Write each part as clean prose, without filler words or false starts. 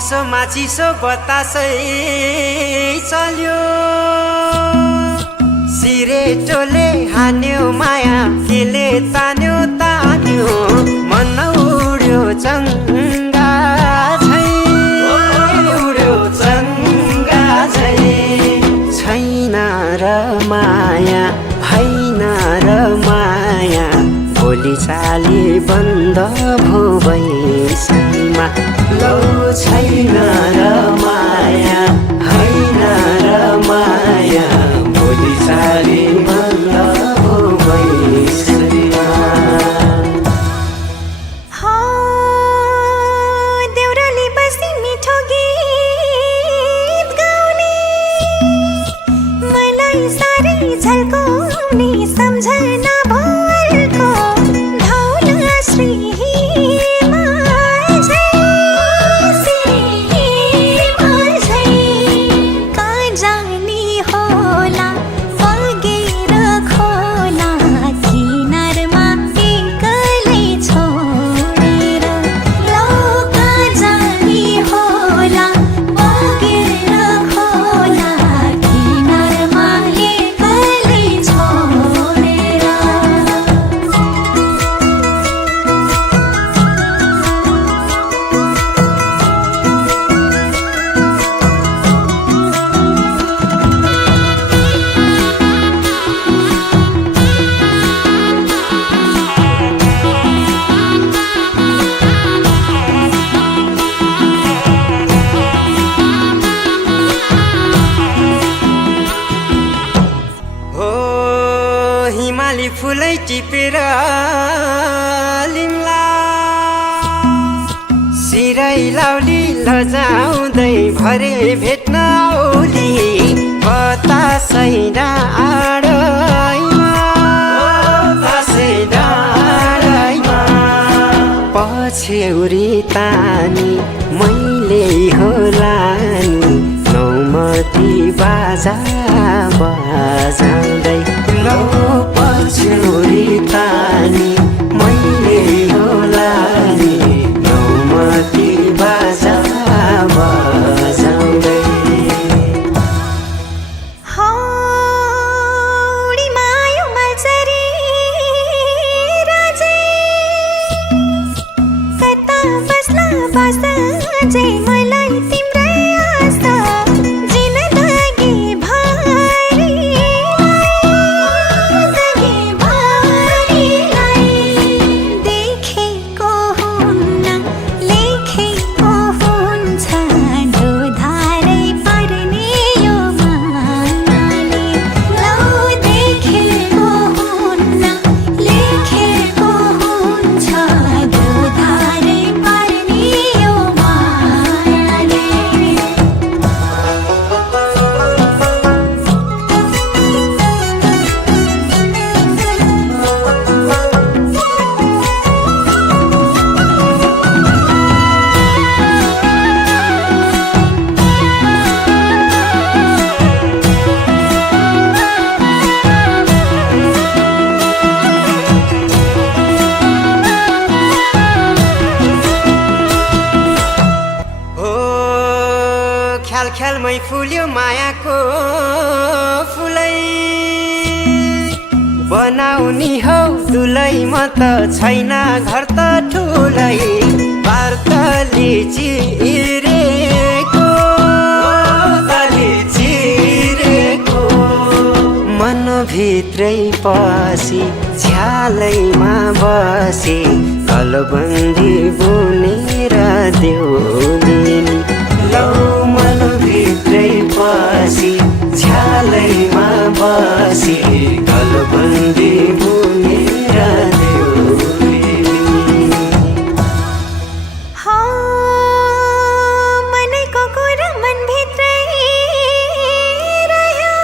चिसो बतासै चल्यो सिरेटोले हान्यो माया केले तान्यो मन उड्यो चङ्गा छैन र माया हैन र माया भोलि चाली बन्द भो बैसैमा लौ छैन र माया हैन र माया भोलि चाली बन्द भो बैसैमा देउराली बस्ती मिठो गीत गाउने मलाई साह्रै झल्काउने सम्झना भरको धौला श्री हिमाली फुलै टिपेर लिम्ला सिरै लाउली लजाउँदै भरे भेट्न औली बतासै डाँडैमा पछ्यौरी तानी मैले होला नि नौमती बाजा बजाउँदै लौ पछ्यौरी तानी मैले होला नि नौमती बाजा बजाउँदै मलाई तिम्रै आशा जिन्दगी भरिलाई देखेको हुन्न लेखेको हुन्छ धोधारै पर्ने यो मायाले लौ देखेको हुन्न लेखेको हुन्छ धोधारै पर्ने यो ख्यालमै फुल्यो मायाको फुलै बनाउनी हौ दुलै म त छैन घर त ठुलै पार्तली चिरेको मनभित्रै पसी झ्यालैमा बसी कलबन्दी बुनेर देउलिनी लौ मनभित्रै पसी झ्यालैमा बसी कलबन्दी बुनेर देउलिनी मनैको कुरा मनभित्रै रह्यो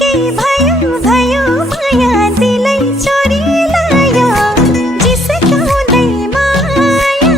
के भयो भयो माया दिलै चोरी लायो जिस्काउँदै मायाले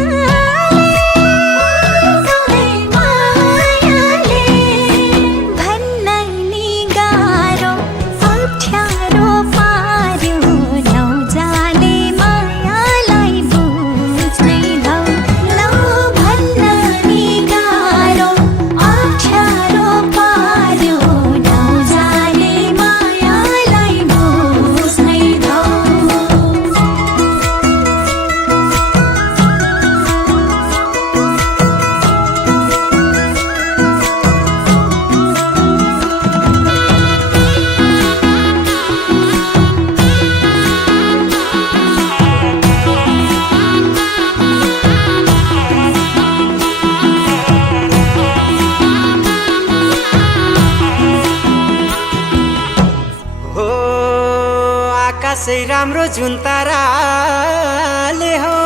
खासै राम्रो जुन ताराले हो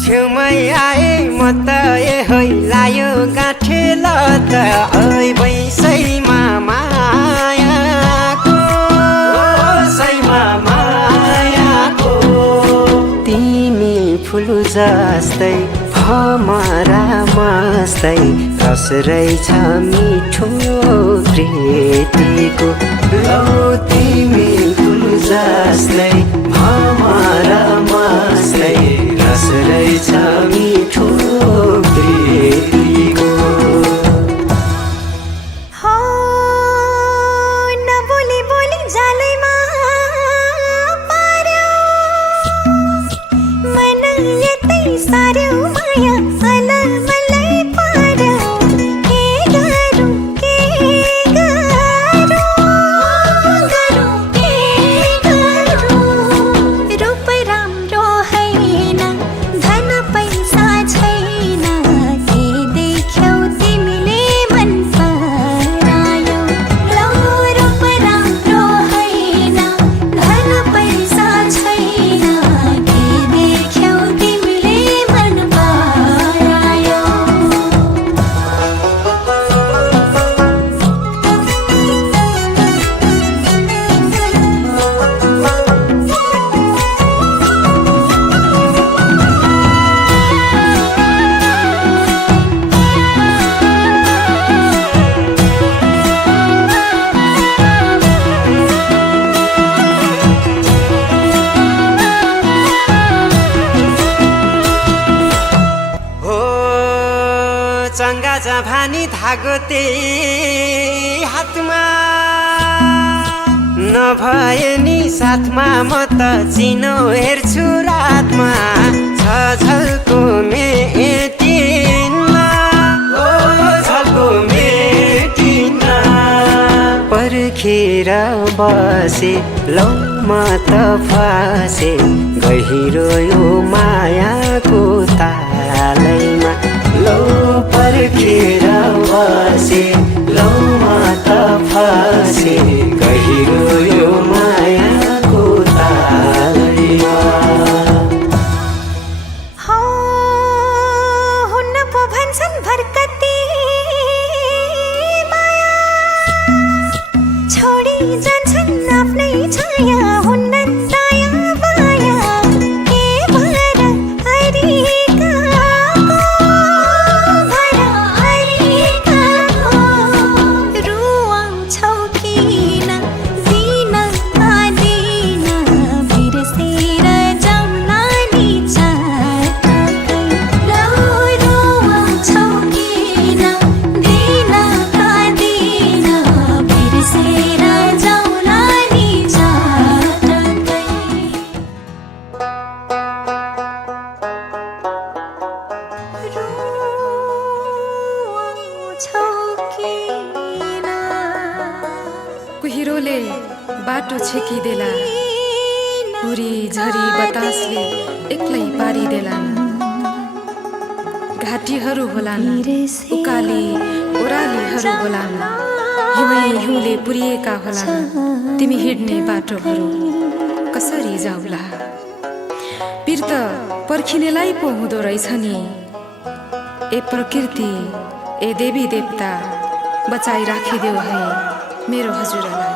छेउमै आए म त है लायो गाँठे ल त ऐ बैसैमा मायाको सैमा मायाको तिमी फुल जस्तै भमरा मस्तै रस रहेछ मिठो प्रीतिको लौ तिमी फुल जस्तै भमरा मस्तै रस रहेछ मिठो प्रीतिको हो नबोली बोली जालैमा पार्यो मन यतै सार्यो माया अलमलै पार्यो के गरौँ के गरौँ रूप राम्रो हैन धन पैसा छैन के देख्यौ तिमीले मन परायो लौ रूप राम्रो हैन धन पैसा छैन के देख्यौ तिमीले मन परायो हो चङ्गा जभानी धागो त्यही हातमा नभए नि साथमा म त चिनो हेर्छु रातमा छ झल्को मेटिनमा ओ झल्को मेटिनमा पर्खेर बसे लौ म त फसे गहिरो यो मायाको तालैमा लौ पर्खेर बसे लौ म त फसे गहिरो यो मायाको तालैमा हो हुन्न पो भन्छन् भर्कती माया छोडी जान्छन् आफ्नै छाया हुन्न दया माया के भर हरिकाको रुवाउँछौ किन दिन आदिन बिर्सेर जाउँला नि चाटकै लौ रुवाउँछौ किन दिन आदिन बिर्सेर जाउँला नि चाटकै रुवाउँछौ किन कुहिरोले बाटो छेकिदेला हुरी झरी बतासले एक्लै पारिदेलान् घाटीहरू होलान् उकाली ओह्रालीहरू होलान् हिउँै हिउँले पुरिएका होलान् तिमी हिँड्ने बाटोहरू कसरी जाउला पिर त पर्खिनेलाई पो हुँदो रहेछ नि ए प्रकृति ए देवी देवता बचाइ राखिदेऊ है मेरो हजुरलाई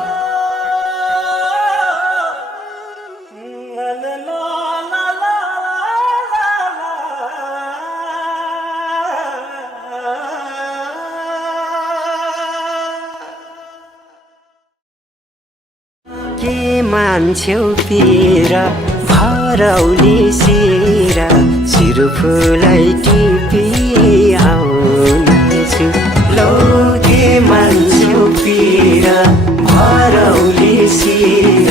के मान्छेउ पिर भरौली शिर फुलै टिपी आउनेछु लौ के मान्छेउ पिर भरौली शिर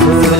फुलै